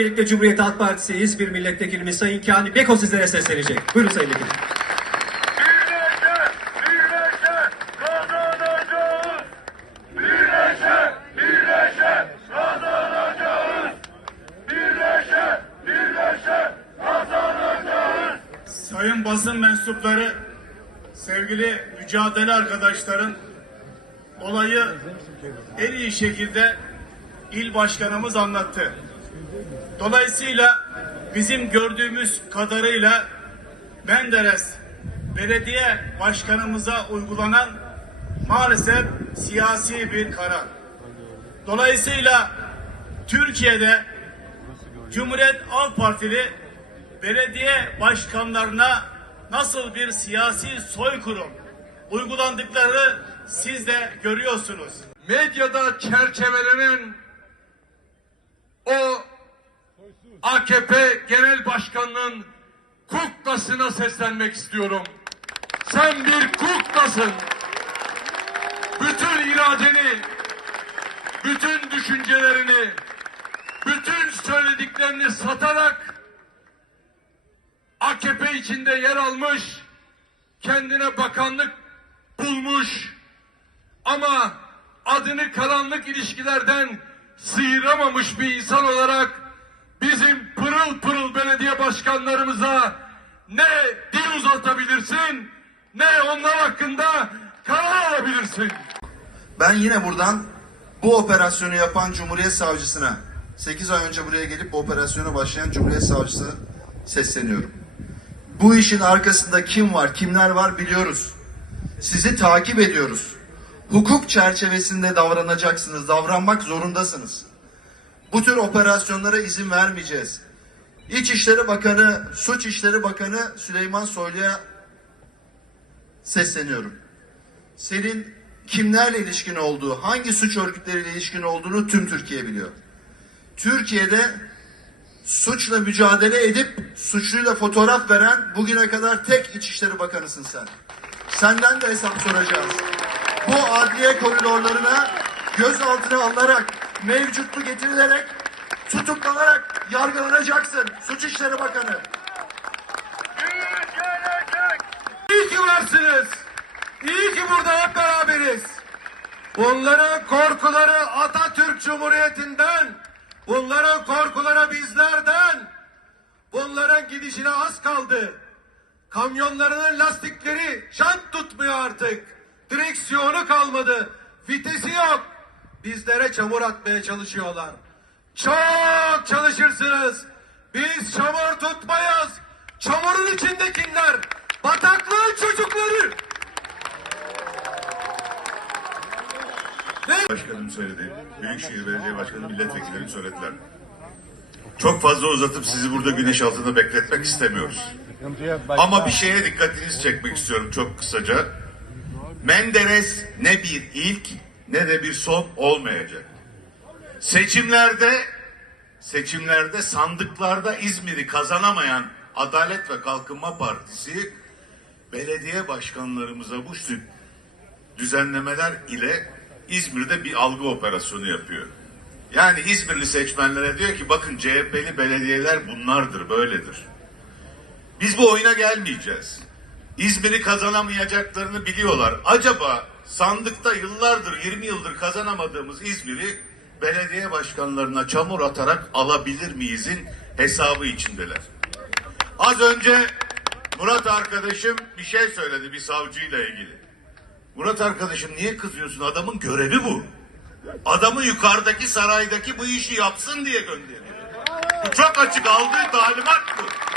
Birlikte Cumhuriyet Halk Partisi İzmir Milletvekilimiz Sayın Kani Beko sizlere seslenecek. Buyurun Sayın Vekilim. Sayın basın mensupları, sevgili mücadele arkadaşlarım, olayı en iyi şekilde il başkanımız anlattı. Dolayısıyla bizim gördüğümüz kadarıyla Menderes belediye başkanımıza uygulanan maalesef siyasi bir karar. Dolayısıyla Türkiye'de Cumhuriyet Halk Partili belediye başkanlarına nasıl bir siyasi soykırım uygulandıkları siz de görüyorsunuz. medyada çerçevelenen o AKP Genel Başkanı'nın kuklasına seslenmek istiyorum. Sen bir kuklasın. Bütün iradeni, bütün düşüncelerini, bütün söylediklerini satarak AKP içinde yer almış, kendine bakanlık bulmuş, ama adını karanlık ilişkilerden sıyıramamış bir insan olarak bizim pırıl pırıl belediye başkanlarımıza ne dil uzatabilirsin ne onlar hakkında karar alabilirsin. Ben yine buradan bu operasyonu yapan Cumhuriyet Savcısına 8 ay önce buraya gelip bu operasyona başlayan Cumhuriyet Savcısına sesleniyorum. Bu işin arkasında kim var, kimler var biliyoruz. Sizi takip ediyoruz. Hukuk çerçevesinde davranacaksınız, davranmak zorundasınız. Bu tür operasyonlara izin vermeyeceğiz. İçişleri Bakanı, Suç İşleri Bakanı Süleyman Soylu'ya sesleniyorum senin kimlerle ilişkin olduğu, hangi suç örgütleriyle ilişkin olduğunu tüm Türkiye biliyor. Türkiye'de suçla mücadele edip suçluyla fotoğraf veren bugüne kadar tek İçişleri Bakanısın sen. Senden de hesap soracağız. Bu adliye koridorlarına gözaltına alınarak, mevcutlu getirilerek, tutuklanarak yargılanacaksın. Suç İşleri Bakanı. İyi ki varsınız. İyi ki burada hep beraberiz. Bunların korkuları Atatürk Cumhuriyeti'nden, bunların korkuları bizlerden, bunların gidişine az kaldı. Kamyonlarının lastikleri şant tutmuyor artık. Direksiyonu kalmadı. Vitesi yok. Bizlere çamur atmaya çalışıyorlar. Çok çalışırsınız. Biz çamur tutmayız. Çamurun içindekiler. Bataklığın çocukları. Başkanım söyledi. Büyükşehir Belediye Başkanı milletvekilleri söylediler. Çok fazla uzatıp sizi burada güneş altında bekletmek istemiyoruz. Ama bir şeye dikkatinizi çekmek istiyorum çok kısaca. Menderes ne bir ilk ne de bir son olmayacak. Seçimlerde seçimlerde sandıklarda İzmir'i kazanamayan Adalet ve Kalkınma Partisi belediye başkanlarımıza bu düzenlemeler ile İzmir'de bir algı operasyonu yapıyor. Yani İzmirli seçmenlere diyor ki bakın CHP'li belediyeler bunlardır, böyledir. Biz bu oyuna gelmeyeceğiz. İzmir'i kazanamayacaklarını biliyorlar. Acaba sandıkta yıllardır, 20 yıldır kazanamadığımız İzmir'i belediye başkanlarına çamur atarak alabilir miyizin hesabı içindeler. Az önce Murat arkadaşım bir şey söyledi bir savcıyla ilgili. Murat arkadaşım niye kızıyorsun? Adamın görevi bu. Adamı yukarıdaki saraydaki bu işi yapsın diye gönderiyor. Bu çok açık aldığı talimat bu.